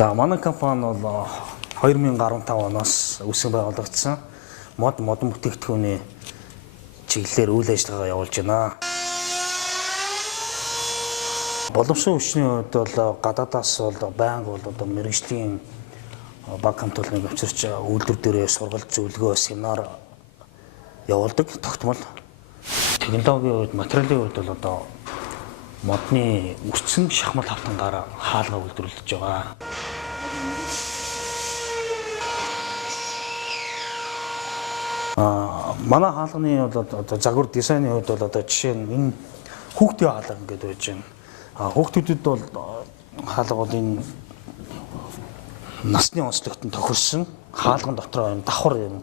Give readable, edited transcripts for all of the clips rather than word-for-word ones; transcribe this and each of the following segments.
За манай компани бол 2015 оноос үүсгэн байгуулагдсан модон бүтээгдэхүүний чиглэлээр үйл ажиллагаа явуулж байна. Боловсон хүчний хувьд бол гадаадаас бол байнга бол одоо мэргэжлийн баг хамтлагыг авчирч үйлдвэр дээрээ сургалт зөвлөгөө семинар явуулдаг тогтмол. Технологийн хувьд материалын хувьд бол одоо модны өрцөн шахмал хавтангаар хаалга үйлдвэрлэж байгаа. Манай хаалганы бол одоо загвар дизайны хувьд бол одоо жишээ нь энэ хүүхдийн хаалга гэдэг байж байна. Хүүхдүүдэд бол хаалга бол энэ насны онцлогт нь тохирсон хаалган дотроо юм давхар юм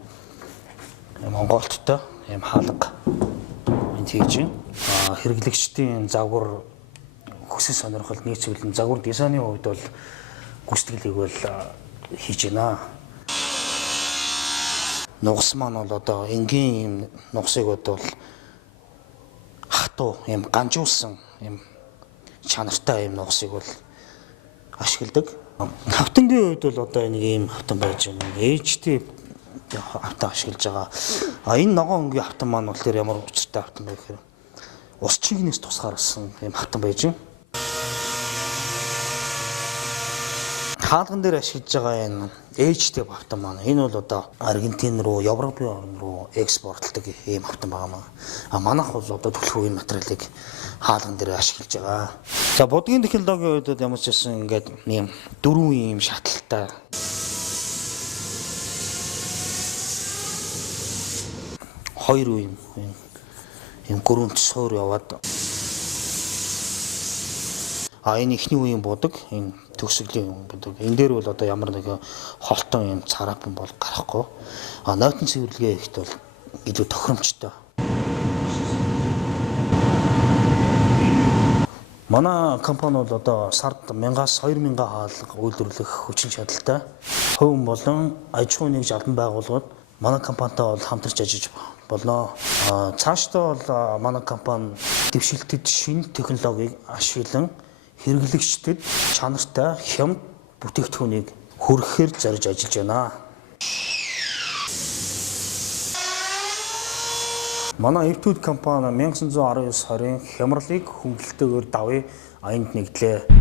Монголттой юм хаалга энэ хийж байна. Хэрэглэгчдийн загвар хүсэл сонирхол нийцүүлэн загвар дизайны хувьд бол гүйцэтгэлийг бол хийж байна. Нугас маань бол одоо энгийн юм нугасыг бол хатуу юм ганжуулсан юм чанартай юм нугасыг бол ашигладаг. Хавтангийн хувьд бол одоо нэг юм хавтан байж байна. HD хавтан ашиглаж байгаа. Энэ ногоон өнгийн хавтан маань болохоор ямар учиртай хавтан бэ гэхээр ус чигнээс тусгаарсан юм хавтан байж байна. Хаалган дээр ашиглаж байгаа энэ HD хавтан маань энэ бол одоо Аргентин руу, Европын орн руу экспортлдог ийм хавтан байгаа маа. Манайх бол одоо төлхөөгийн материалыг хаалган дээр ашиглаж байгаа. За будгийн технологийн хувьд ямар ч байсан ингээд ийм дөрвөн ийм шаталтай хоёр үе юм гөрөнд суур яваад энэ ихний үеийн будаг энэ төгсгөлийн будаг энэ дээр бол одоо ямар нэг холтон юм царапан бол гарахгүй нойтон цэвэрлэгээ ихт бол илүү тохиромжтой. Манай компани бол одоо сард 1000-аас 2000 хаалга үйлдвэрлэх хүчин чадалтай. Хувь болон аж ахуйн нэгж албан байгууллагууд манай компанитай бол хамтарч ажиллаж болно. Цаашдаа бол манай компани дэвшилтэд шинэ технологиг ашиглан хэрэглэгчдэд чанартай хямд бүтээгдэхүүнийг хүргэхээр зорж ажиллаж байна. Манай Эвтүүд компани 1919-20 хямралыг хөнгөлөлтөөр давъя аянд нэгдлээ.